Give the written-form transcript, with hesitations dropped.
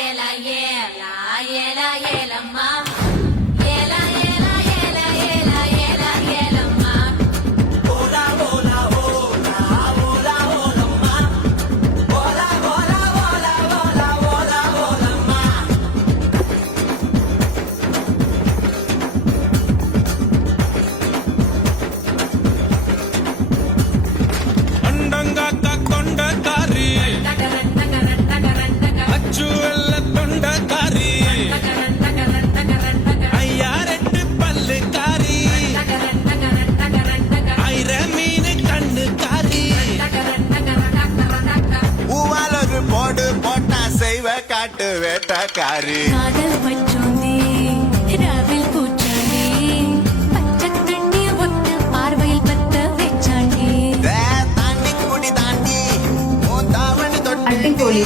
ஏல ஏல ஏல ஏலம்மா ஏல ஏல ஏல ஏல ஏல ஏலம்மா ஓலா ஓலா ஓலா ஓலா ஓலம்மா ஓலா ஓலா ஓலா ஓலா ஓலா ஓலம்மா ಅಂಡಂಗಾಕ ಕೊಂಡಕಾರಿ டகரன் டகரன் டகரன் டகரன் ಅಚ್ಚು ಎಲ್ಲ ತೊಂಡಕಾರಿ டகரன் டகரன் டகரன் டகரன் ಅಯ್ಯಾರೆಟ್ಟು ಪಲ್ಲು ಕಾರಿ டகரன் டகரன் டகரன் டகரன் ஐர மீன் கண்ணு காரி டகரன் டகரன் டகரன் டகரன் பூவாலொரு போடு போட்டா செய்வ காட்டு வேட்டக்காரி காதல் பற்றோந்தே ராவில் பூச்சாண்டே பச்சை தண்ணி ஒத்த பார்வையில் பத்த வச்சாண்டே தாண்டி குடி தாண்டி உன் தாவணி தொட்டி அட்டிக்கோழி